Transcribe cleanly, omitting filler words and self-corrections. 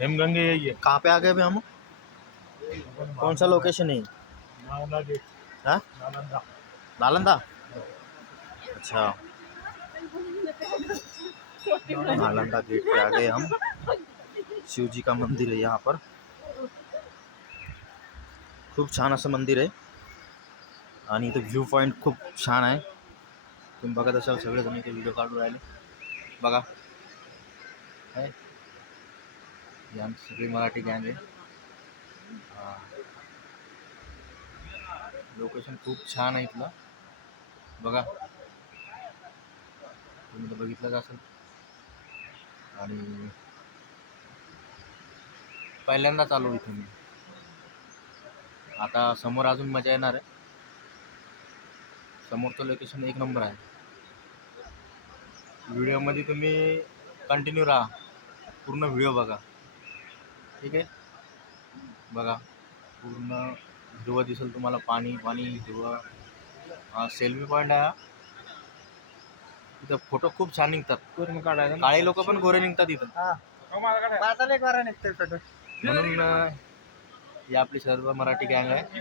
हेमगंगे यही है। कहाँ पे आ गए अभी हम? कौन सा लोकेशन है? नालंदा गेट। हाँ, नालंदा। नालंदा। अच्छा, नालंदा गेट पे आ गए हम। शिव जी का मंदिर है यहाँ पर, खूप छान असं मंदिर आहे आणि इथं व्ह्यू पॉईंट खूप छान आहे. तुम्ही बघत असाल सगळेजण इथे व्हिडिओ काढून राहिले बघा. आहे ही आमची सगळी मराठी गँग आहे. लोकेशन खूप छान आहे इथलं बघा, तुम्ही तर बघितलंच असेल. आणि पहिल्यांदाच आलो इथे मी. आता समोर अजून मजा येणार आहे. समोरचं लोकेशन एक नंबर आहे. व्हिडिओमध्ये तुम्ही कंटिन्यू राहा, पूर्ण व्हिडिओ बघा. ठीक आहे, बघा पूर्ण हिरवं दिसेल तुम्हाला, पाणी पाणी हिरवं. हा सेल्फी पॉईंट आहे. इथं फोटो खूप छान निघतात. काळे लोक पण गोरे निघतात इथं. म्हणून ही आपली सर्व मराठी गँग आहे.